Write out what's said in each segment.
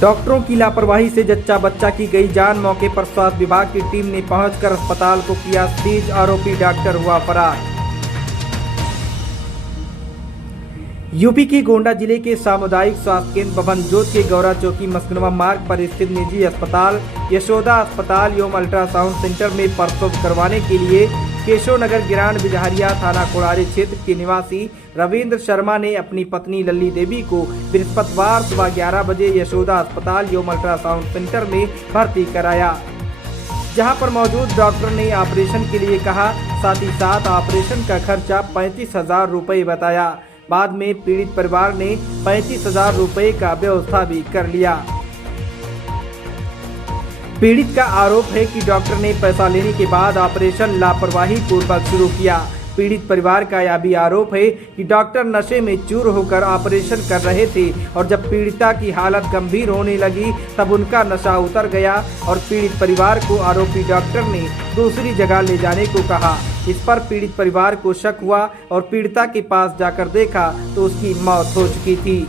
डॉक्टरों की लापरवाही से जच्चा बच्चा की गई जान। मौके पर स्वास्थ्य विभाग की टीम ने पहुंचकर अस्पताल को किया सीज। आरोपी डॉक्टर हुआ फरार। यूपी के गोंडा जिले के सामुदायिक स्वास्थ्य केंद्र बभनजोत के गौरा चौकी मस्कनवा मार्ग पर स्थित निजी अस्पताल यशोदा अस्पताल एवं अल्ट्रासाउंड सेंटर में प्रसव करवाने के लिए केशव नगर गिरान बिजहरिया थाना कोड़ारी क्षेत्र के निवासी रविंद्र शर्मा ने अपनी पत्नी लल्ली देवी को बृहस्पतिवार सुबह 11 बजे यशोदा अस्पताल एवं अल्ट्रासाउंड सेंटर में भर्ती कराया, जहां पर मौजूद डॉक्टर ने ऑपरेशन के लिए कहा। साथ ही साथ ऑपरेशन का खर्चा 35,000 रुपये बताया। बाद में पीड़ित परिवार ने 35,000 रुपये का व्यवस्था भी कर लिया। पीड़ित का आरोप है कि डॉक्टर ने पैसा लेने के बाद ऑपरेशन लापरवाही पूर्वक शुरू किया। पीड़ित परिवार का यह भी आरोप है कि डॉक्टर नशे में चूर होकर ऑपरेशन कर रहे थे और जब पीड़िता की हालत गंभीर होने लगी तब उनका नशा उतर गया और पीड़ित परिवार को आरोपी डॉक्टर ने दूसरी जगह ले जाने को कहा। इस पर पीड़ित परिवार को शक हुआ और पीड़िता के पास जाकर देखा तो उसकी मौत हो चुकी थी।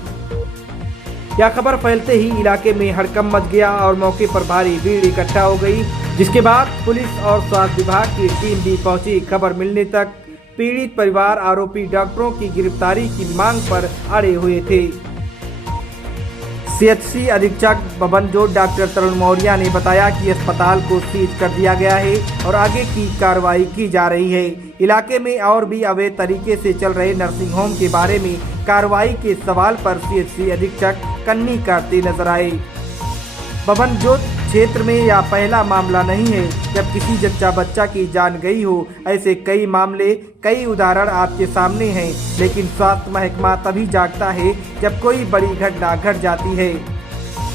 यह खबर फैलते ही इलाके में हड़कंप मच गया और मौके पर भारी भीड़ इकट्ठा हो गई, जिसके बाद पुलिस और स्वास्थ्य विभाग की टीम भी पहुंची। खबर मिलने तक पीड़ित परिवार आरोपी डॉक्टरों की गिरफ्तारी की मांग पर अड़े हुए थे। सीएचसी अधीक्षक बभनजोत डॉक्टर तरुण मौर्य ने बताया कि अस्पताल को सीज कर दिया गया है और आगे की कार्रवाई की जा रही है। इलाके में और भी अवैध तरीके से चल रहे नर्सिंग होम के बारे में कार्रवाई के सवाल पर सीएचसी अधीक्षक कन्नी करते नजर आए। बभनजोत क्षेत्र में यह पहला मामला नहीं है जब किसी जच्चा बच्चा की जान गई हो। ऐसे कई मामले, कई उदाहरण आपके सामने हैं, लेकिन स्वास्थ्य महकमा तभी जागता है जब कोई बड़ी घटना घट जाती है।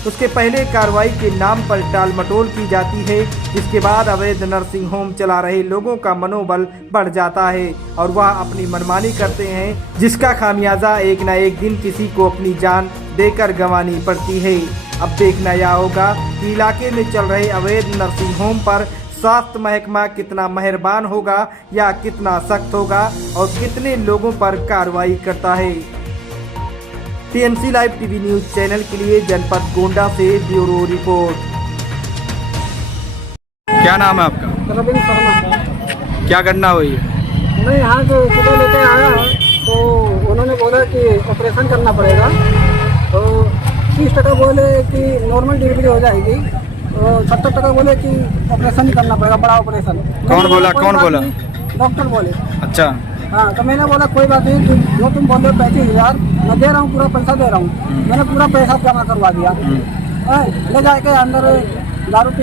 उसके पहले कार्रवाई के नाम पर टाल मटोल की जाती है, जिसके बाद अवैध नर्सिंग होम चला रहे लोगों का मनोबल बढ़ जाता है और वह अपनी मनमानी करते हैं, जिसका खामियाजा एक न एक दिन किसी को अपनी जान देकर गंवानी पड़ती है। अब देखना यह होगा कि इलाके में चल रहे अवैध नर्सिंग होम पर स्वास्थ्य महकमा कितना मेहरबान होगा या कितना सख्त होगा और कितने लोगों पर कार्रवाई करता है। TMC live TV news channel के लिए जनपद गोंडा से ब्यूरो रिपोर्ट। क्या नाम है आपका? रविंद्र शर्मा। क्या घटना हुई है? मैं यहाँ से सुबह लेके आया तो उन्होंने बोला कि ऑपरेशन करना पड़ेगा, तो 30% बोले कि नॉर्मल डिलीवरी हो जाएगी, तो 70% बोले कि ऑपरेशन ही करना पड़ेगा, बड़ा ऑपरेशन। कौन बोला? डॉक्टर बोले। अच्छा। हाँ, तो मैंने बोला कोई बात नहीं, जो तुम बोल रहे हो 35,000 मैं दे रहा हूँ, पूरा पैसा दे रहा हूँ। मैंने पूरा पैसा जमा करवा दिया। ले जाके अंदर दारू पी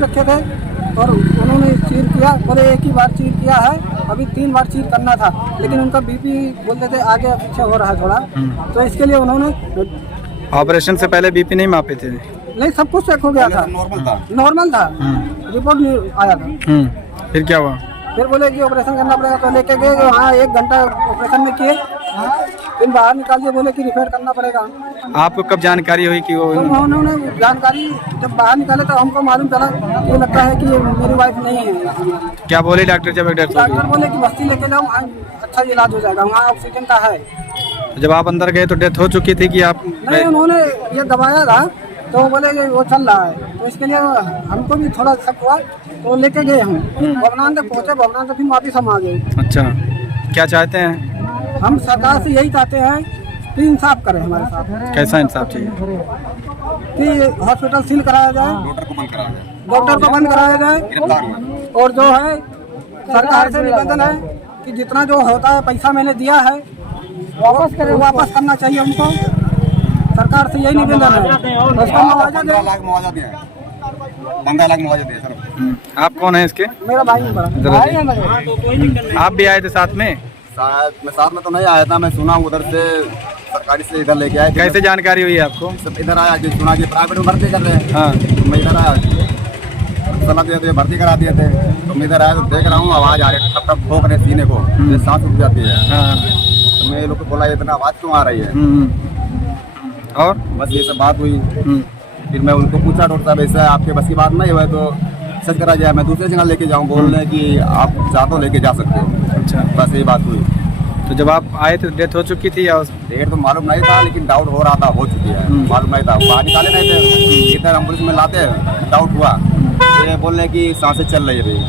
रखे थे और उन्होंने चीर किया। बोले एक ही बार चीर किया है, अभी 3 बार चीर करना था, लेकिन उनका बीपी बोलते थे आगे पीछे हो रहा है थोड़ा, तो इसके लिए उन्होंने ऑपरेशन से पहले बीपी नहीं मापे थे? नहीं, सब कुछ चेक हो गया था, नॉर्मल था, रिपोर्ट नहीं आया था। फिर क्या हुआ? फिर बोले कि ऑपरेशन करना पड़ेगा, तो लेके गए वहाँ 1 घंटा ऑपरेशन में किए, फिर बाहर निकाल दिए, बोले कि रिफर करना पड़ेगा। आपको कब जानकारी हुई कि वो? तो उन्होंने जानकारी जब बाहर निकाले तो हमको मालूम चला कि लगता है कि मेरी वाइफ नहीं है। क्या बोले डॉक्टर जब डॉक्टर बोले कि बस्ती लेके जाओ, वहाँ अच्छा इलाज हो जाएगा, वहाँ ऑक्सीजन का है। जब आप अंदर गए तो डेथ हो चुकी थी कि आप? नहीं, उन्होंने ये दबाया था तो बोले कि वो चल रहा है, तो इसके लिए हमको भी थोड़ा शक हुआ, तो लेके गए हम भवनान तक पहुँचे। भवनान तक फिर वापिस हम आ गए। अच्छा, क्या चाहते हैं? हम सरकार से यही चाहते हैं कि इंसाफ करें हमारे साथ। कैसा इंसाफ चाहिए? कि हॉस्पिटल सील कराया जाए, डॉक्टर को बंद कराया जाए, और जो है सरकार से निवेदन है कि जितना जो होता है पैसा मैंने दिया है वापस करना चाहिए हमको। सरकार से यही निवेदन है। उसका मुआवजा दे। 15 लाख मुआवजा दिया सर। आप कौन है इसके? मेरा भाई है। आप भी आए थे साथ में? मैं साथ में तो नहीं आया था, मैं सुना उधर से सरकारी से इधर लेके आए। कैसे जानकारी हुई आपको? सब इधर आया कि सुना कि प्राइवेट में भर्ती कर रहे हैं। हाँ। तो मैं इधर आया, सलाह दिए थे, भर्ती करा दिए थे। तो मैं इधर आया तो देख रहा हूँ आवाज आ रही है, टप टप ठोक रहे सीने को, सांस रुक जाती है। हाँ। तो मैं लोग को बोला इतना आवाज क्यों आ रही है, और बस ये सब बात हुई। फिर मैं उनको पूछा डॉक्टर साहब ऐसा आपके बस की बात नहीं हुआ तो सच करा जाए, मैं दूसरे जगह लेके जाऊँ। बोल रहे हैं कि आप चाहो लेके जा सकते हो। अच्छा, बस यही बात हुई। तो जब आप आए तो डेथ हो चुकी थी या डेट तो मालूम नहीं था, लेकिन डाउट हो रहा था हो चुकी है, मालूम नहीं था। बाहर निकाले नहीं थे, इधर एम्बुलेंस में लाते डाउट हुआ, तो ये बोल रहे कि सांसें चल रही है भाई,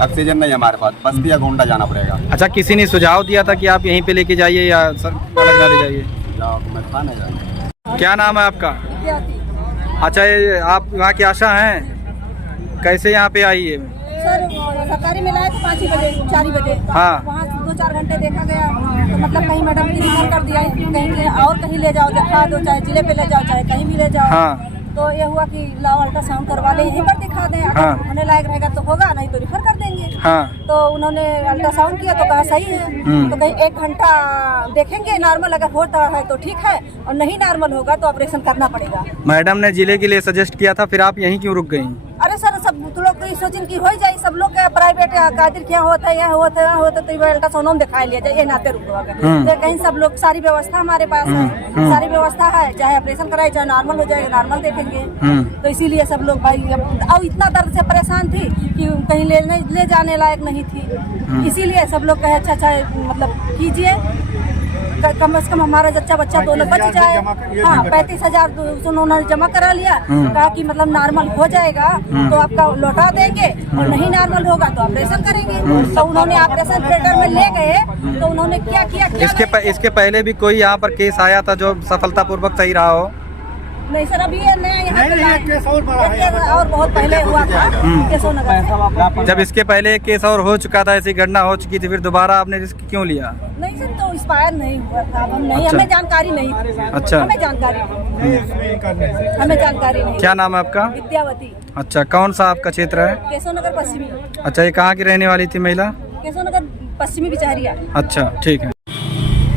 ऑक्सीजन नहीं है हमारे पास, बस्ती या गोंडा जाना पड़ेगा। अच्छा, किसी ने सुझाव दिया था कि आप यहीं पे लेके जाइए या सर अलग ना ले जाइए? जाओ, मैं था नहीं जाऊँ। क्या नाम है आपका? अच्छा, ये आप यहाँ की आशा हैं, कैसे यहाँ पे आई है? सर सरकारी में लाए थे 5 बजे 4 बजे, हाँ। वहाँ 2-4 घंटे देखा गया, तो मतलब कहीं मैडम की रिफर कर दिया, कहीं और कहीं ले जाओ दिखा दो, चाहे जिले पे ले जाओ चाहे कहीं भी ले जाओ। हाँ। तो ये हुआ कि लाओ अल्ट्रासाउंड करवा ले, यहीं पर दिखा दें, अगर हाँ। होने लायक रहेगा तो होगा, नहीं तो रिफर कर देंगे। हाँ। तो उन्होंने अल्ट्रासाउंड किया तो कहा सही है, तो कहीं 1 घंटा देखेंगे, नॉर्मल अगर होता है तो ठीक है, और नहीं नॉर्मल होगा तो ऑपरेशन करना पड़ेगा। मैडम ने जिले के लिए सजेस्ट किया था, फिर आप यहीं क्यों रुक गई? अरे सर सब तो लोग तो सोचें कि हो जाए, सब लोग का प्राइवेट कादिर क्या होता है, यहाँ होता है तो अल्ट्रासाउंड में दिखा लिया जाए, ये नाते रुको तो कहीं सब लोग, सारी व्यवस्था हमारे पास है, सारी व्यवस्था है, चाहे ऑपरेशन कराए चाहे नॉर्मल हो जाएगा, नॉर्मल देखेंगे। तो इसीलिए सब लोग भाई अब इतना दर्द से परेशान थी कि कहीं ले जाने लायक नहीं थी, इसीलिए सब लोग कहे अच्छा मतलब कीजिए, कम से कम हमारा जच्चा बच्चा दोनों बच जाए। हाँ, 35,000 उन्होंने जमा करा लिया, कहा कि मतलब नॉर्मल हो जाएगा तो आपका लौटा देंगे, और नहीं नॉर्मल होगा तो ऑपरेशन करेंगे। तो उन्होंने ऑपरेशन थिएटर में ले गए, तो उन्होंने क्या किया इसके पहले भी कोई यहाँ पर केस आया था जो सफलतापूर्वक सही रहा हो? नहीं सर, अभी ये नया यहाँ पे केस और बहुत पहले हुआ था केशव नगर। जब इसके पहले एक केस और हो चुका था, ऐसी घटना हो चुकी थी, फिर दोबारा आपने रिस्क क्यों लिया? नहीं सर, तो एक्सपायर नहीं हुआ था, हम नहीं, अच्छा। हमें जानकारी नहीं थी। अच्छा। हमें जानकारी नहीं। क्या नाम है आपका? विद्यावती। अच्छा, कौन सा आपका क्षेत्र है? केशव नगर पश्चिमी। अच्छा, ये कहाँ की रहने वाली थी महिला? केशव नगर पश्चिमी बिचहरिया। अच्छा, ठीक है।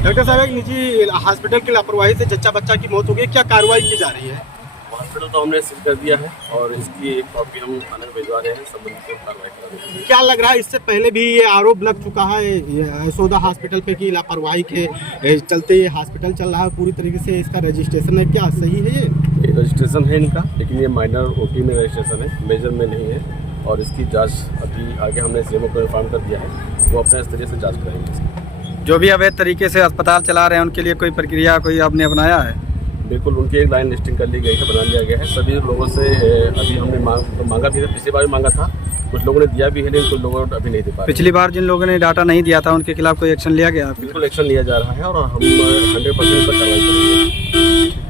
डॉक्टर साहब, एक निजी हॉस्पिटल की लापरवाही से जच्चा बच्चा की मौत हो गई, क्या कार्रवाई की जा रही है? हॉस्पिटल तो हमने सील कर दिया है और इसकी एक कॉपी हम थाने में भिजवा रहे हैं, संबंधित कार्रवाई कर रहे हैं। क्या लग रहा है, इससे पहले भी ये आरोप लग चुका है यशोदा हॉस्पिटल पे की लापरवाही के चलते ये हॉस्पिटल चल रहा है पूरी तरीके से, इसका रजिस्ट्रेशन है, क्या सही है ये रजिस्ट्रेशन है इनका, लेकिन ये माइनर ओपी में रजिस्ट्रेशन है, मेजर में नहीं है, और इसकी जाँच अभी आगे हमने सीएमओ को इन्फॉर्म कर दिया है, वो अपने इस तरीके से जाँच करेंगे। जो भी अवैध तरीके से अस्पताल चला रहे हैं उनके लिए कोई प्रक्रिया कोई आपने अपनाया है? बिल्कुल, उनकी एक लाइन लिस्टिंग कर ली गई है, बना लिया गया है। सभी लोगों से अभी हमने मांगा भी था, पिछली बार भी मांगा था, कुछ लोगों ने दिया भी है, लेकिन कुछ लोगों ने अभी नहीं दे पाया। पिछली बार जिन लोगों ने डाटा नहीं दिया था उनके खिलाफ कोई एक्शन लिया गया? बिल्कुल एक्शन लिया जा रहा है और हम 100% पर कार्रवाई करेंगे।